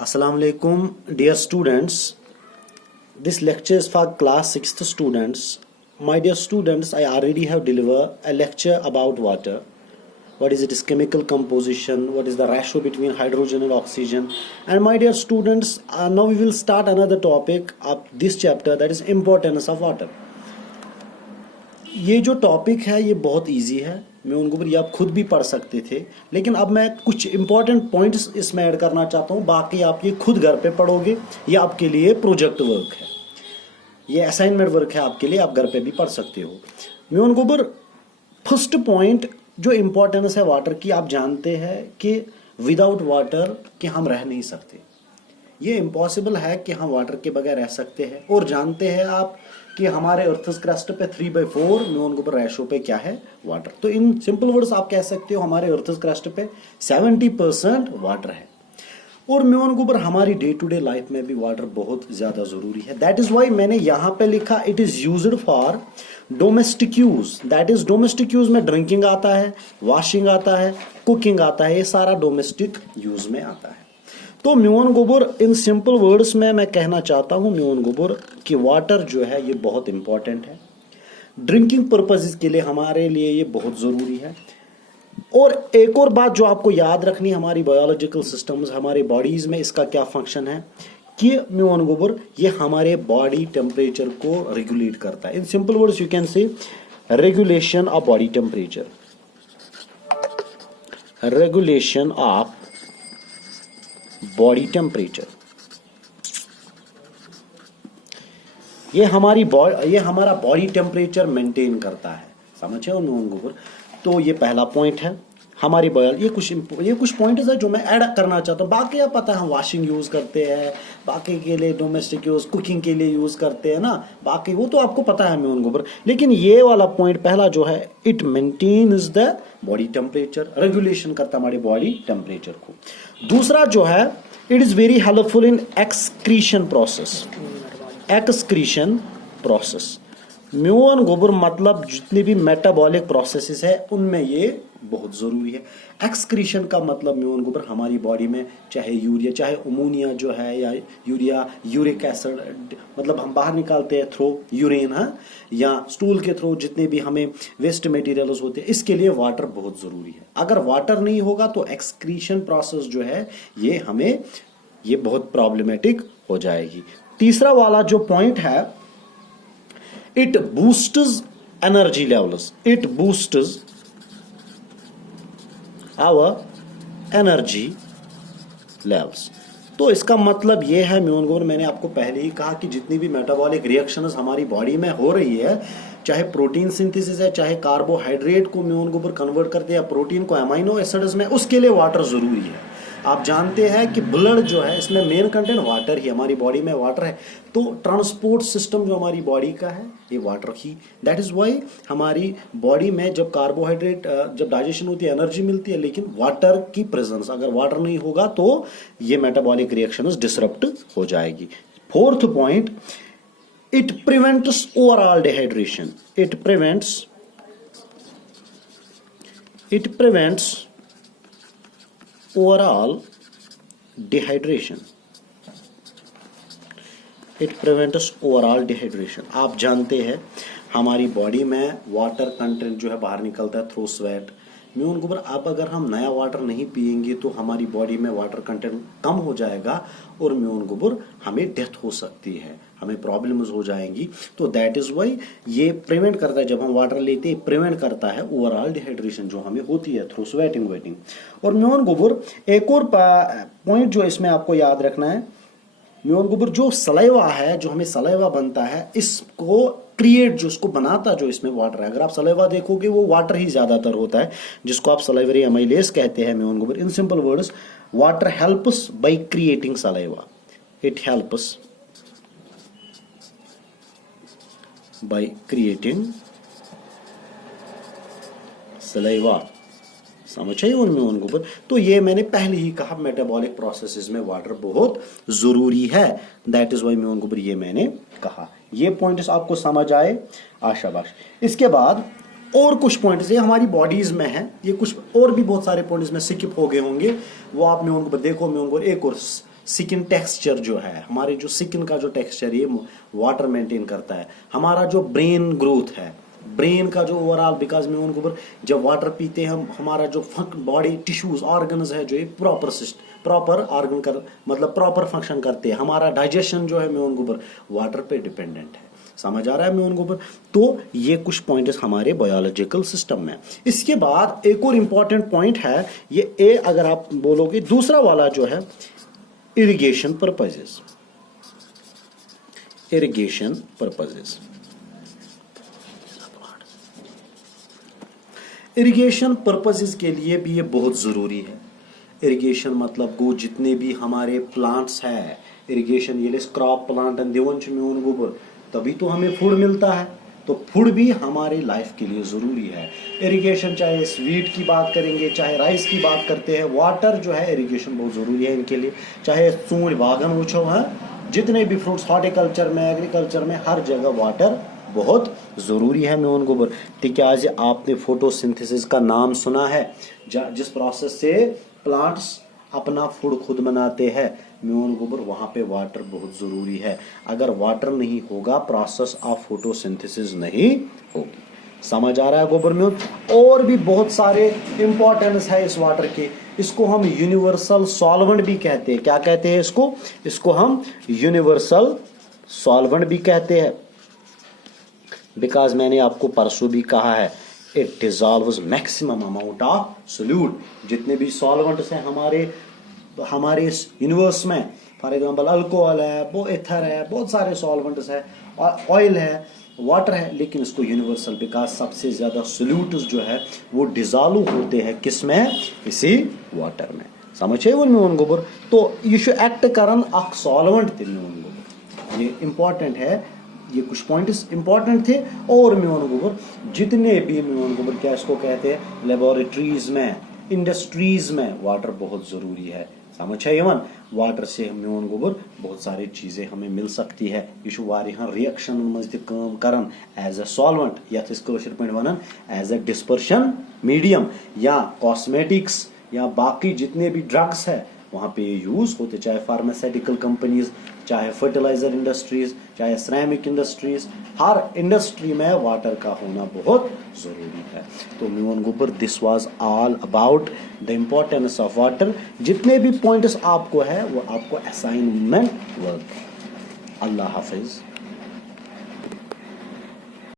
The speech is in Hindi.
Assalamu alaikum, dear students. This lecture is for class 6th students. My dear students, I already have delivered a lecture about water. What is its chemical composition? What is the ratio between hydrogen and oxygen? And my dear students, now we will start another topic of this chapter, that is importance of water. ये जो टॉपिक है ये बहुत इजी है, मैं उनको भी आप खुद भी पढ़ सकते थे, लेकिन अब मैं कुछ इंपॉर्टेंट पॉइंट्स इसमें ऐड करना चाहता हूँ। बाकी आप ये खुद घर पे पढ़ोगे, ये आपके लिए प्रोजेक्ट वर्क है, ये असाइनमेंट वर्क है आपके लिए, आप घर पे भी पढ़ सकते हो। मैं उनको पर फर्स्ट पॉइंट जो इम्पोर्टेंस है वाटर की, आप जानते हैं कि विदाउट वाटर कि हम रह नहीं सकते, ये इम्पॉसिबल है कि हम वाटर के बगैर रह सकते हैं। और जानते हैं आप कि हमारे अर्थ क्रस्ट पे 3/4 म्यून के ऊपर रेशो पे क्या है, वाटर। तो इन सिंपल वर्ड्स आप कह सकते हो हमारे अर्थ क्रस्ट पे 70% वाटर है। और म्यून के ऊपर हमारी डे टू डे लाइफ में भी वाटर बहुत ज्यादा जरूरी है। दैट इज वाई मैंने यहाँ पे लिखा it is used for domestic use. That is domestic use में ड्रिंकिंग आता है, वॉशिंग आता है, कुकिंग आता है, ये सारा डोमेस्टिक यूज में आता है। तो म्यून गोबर इन सिंपल वर्ड्स में मैं कहना चाहता हूं म्यून गोबर कि वाटर जो है ये बहुत इंपॉर्टेंट है, ड्रिंकिंग पर्पजेस के लिए हमारे लिए ये बहुत ज़रूरी है। और एक और बात जो आपको याद रखनी, हमारी बायोलॉजिकल सिस्टम्स, हमारी बॉडीज में इसका क्या फंक्शन है कि म्यून गोबर ये हमारे बॉडी टेम्परेचर को रेगुलेट करता है। In simple words you can say regulation of body temperature, regulation of body temperature. ये हमारा बॉडी टेम्परेचर मेंटेन करता है, समझे हो। तो ये पहला पॉइंट है हमारी बॉडी। ये कुछ पॉइंट्स है जो मैं ऐड करना चाहता हूँ। बाकी आप पता है हम वॉशिंग यूज करते हैं, बाकी के लिए डोमेस्टिक यूज, कुकिंग के लिए यूज करते हैं ना, बाकी वो तो आपको पता है म्यून गोबर। लेकिन ये वाला पॉइंट पहला जो है, it maintains the body temperature, regulation करता है हमारी बॉडी टेम्परेचर को। दूसरा जो है, it is very helpful in excretion process. Excretion process म्यून गोबर मतलब जितनी भी मेटाबॉलिक प्रोसेसेस है उनमें ये बहुत जरूरी है। एक्सक्रीशन का मतलब म्यून गोबर हमारी बॉडी में चाहे यूरिया, चाहे अमोनिया जो है, या यूरिया, यूरिक एसिड, मतलब हम बाहर निकालते हैं थ्रू यूरिन, हाँ, या स्टूल के थ्रू जितने भी हमें वेस्ट मटेरियल्स होते हैं, इसके लिए वाटर बहुत जरूरी है। अगर वाटर नहीं होगा तो एक्सक्रीशन प्रोसेस जो है ये बहुत प्रॉब्लमेटिक हो जाएगी। तीसरा वाला जो पॉइंट है, it boosts energy levels, it boosts our energy levels. तो इसका मतलब ये है म्यून गोबर, मैंने आपको पहले ही कहा कि जितनी भी मेटाबॉलिक रिएक्शंस हमारी बॉडी में हो रही है, चाहे प्रोटीन सिंथेसिस है, चाहे कार्बोहाइड्रेट को म्यून गोबर कन्वर्ट करते हैं, प्रोटीन को अमाइनो एसिड्स में, उसके लिए वाटर जरूरी है। आप जानते हैं कि ब्लड जो है इसमें मेन कंटेंट वाटर ही, हमारी बॉडी में वाटर है। तो ट्रांसपोर्ट सिस्टम जो हमारी बॉडी का है ये वाटर ही। दैट इज वाई हमारी बॉडी में जब कार्बोहाइड्रेट जब डाइजेशन होती है एनर्जी मिलती है, लेकिन वाटर की प्रेजेंस, अगर वाटर नहीं होगा तो ये मेटाबॉलिक रिएक्शंस डिसरप्ट हो जाएगी। Fourth point, it prevents overall dehydration, it prevents overall dehydration, it prevents overall dehydration। आप जानते हैं हमारी बॉडी में वाटर कंटेंट जो है बाहर निकलता है थ्रू स्वेट। म्यून गोबर अब अगर हम नया वाटर नहीं पिएंगे तो हमारी बॉडी में वाटर कंटेंट कम हो जाएगा और म्यून गोबर हमें डेथ हो सकती है, हमें प्रॉब्लम्स हो जाएंगी। तो दैट इज वाई ये प्रिवेंट करता है, जब हम वाटर लेते हैं प्रिवेंट करता है ओवरऑल डिहाइड्रेशन जो हमें होती है थ्रू स्वेटिंग वेटिंग। और म्यून गोबर एक और पॉइंट जो इसमें आपको याद रखना है, म्यून गोबर जो सलाइवा है, जो हमें सलाइवा बनता है, इसको क्रिएट जो इसको बनाता जो इसमें वाटर है। अगर आप सलाइवा देखोगे वो वाटर ही ज्यादातर होता है, जिसको आप सलाइवरी अमाइलेज कहते हैं म्यून गोबर। In simple words, water helps by creating saliva, it helps by creating saliva। समझ आई उनमें गोबर। तो ये मैंने पहले ही कहा मेटाबॉलिक प्रोसेसेस में वाटर बहुत जरूरी है। दैट इज वाई म्यून गोबर ये मैंने कहा। ये पॉइंट्स आपको समझ आए, आशाबाश। इसके बाद और कुछ पॉइंट्स ये हमारी बॉडीज में है, ये कुछ और भी बहुत सारे पॉइंट्स में स्किप हो गए होंगे, वो आप म्यून गोबर देखो। म्यून गोबर एक और स्किन टेक्सचर जो है, हमारे जो स्किन का जो टेक्सचर ये वाटर मेंटेन करता है। हमारा जो ब्रेन ग्रोथ है, ब्रेन का जो ओवरऑल, बिकॉज में उनको जब वाटर पीते हैं हम, हमारा जो बॉडी टिश्यूज ऑर्गन्स है जो ये प्रॉपर ऑर्गन कर मतलब प्रॉपर फंक्शन करते हैं। हमारा डाइजेशन जो है मैं उनको वाटर पे डिपेंडेंट है। समझ आ रहा है मैं उनको तो ये कुछ पॉइंट्स हमारे बायोलॉजिकल सिस्टम में। इसके बाद एक और इंपॉर्टेंट पॉइंट है ये ए, अगर आप बोलोगे दूसरा वाला जो है irrigation purposes. Irrigation purposes, irrigation purposes के लिए भी ये बहुत ज़रूरी है। इरिगेशन मतलब गो जितने भी हमारे प्लांट्स है, इरिगेशन ये क्रॉप प्लांट दिवन में उनको तभी तो हमें फूड मिलता है, तो फूड भी हमारी लाइफ के लिए ज़रूरी है। इरिगेशन चाहे स्वीट की बात करेंगे चाहे राइस की बात करते हैं, वाटर जो है इरिगेशन बहुत ज़रूरी है इनके लिए। चाहे सूंड बागन उछो है, जितने भी फ्रूट्स हॉर्टिकल्चर में एग्रीकल्चर में हर जगह वाटर बहुत ज़रूरी है मैं उनको तिकाज आपने फोटोसिंथेसिस का नाम सुना है, जिस प्रोसेस से प्लांट्स अपना फूड खुद बनाते हैं मैं उनको वहाँ पे वाटर बहुत ज़रूरी है। अगर वाटर नहीं होगा प्रोसेस ऑफ फोटोसिंथेसिस नहीं होगी। समझ आ रहा है गोबर में। और भी बहुत सारे इंपॉर्टेंस है इस वाटर के। इसको हम यूनिवर्सल सॉल्वेंट भी कहते हैं। क्या कहते हैं इसको हम यूनिवर्सल सॉल्वेंट भी कहते हैं, बिकॉज मैंने आपको परसों भी कहा है it dissolves maximum amount of solute. जितने भी सॉल्वेंट्स हैं हमारे इस यूनिवर्स में, फॉर एग्जांपल अल्कोहल है, वो एथर है, बहुत सारे सॉल्वेंट्स है, ऑयल है, वाटर है, लेकिन इसको यूनिवर्सल बिकॉज सबसे ज्यादा सोल्यूट्स जो है वो डिजॉल्व होते हैं किसमें, इसी वाटर में। समझे उनमें उनको तो ये एक्ट करन अख सॉल्वेंट थे उनको, ये इंपॉर्टेंट है। ये कुछ पॉइंट्स इंपॉर्टेंट थे। और म्यून जितने भी म्यून क्या इसको कहते हैं, लेबोरेटरीज में, इंडस्ट्रीज में वाटर बहुत ज़रूरी है। समझ है यवन वाटर से म्यून बहुत सारी चीज़ें हमें मिल सकती है। यह वारियां रिएक्शन मज काम करन एज ए सॉल्वेंट, यथ कशर पे one as a dispersion medium, या कॉस्मेटिक्स या बाकी जितने भी ड्रग्स है वहाँ पे यूज़ होते, चाहे फार्मास्यूटिकल कंपनीज, चाहे फर्टिलाइजर इंडस्ट्रीज, चाहे सिरेमिक इंडस्ट्रीज, हर इंडस्ट्री में वाटर का होना बहुत ज़रूरी है। तो म्यून गोबर this was all about the importance of water. जितने भी पॉइंट्स आपको है वो आपको असाइनमेंट वर्क। अल्लाह हाफिज़।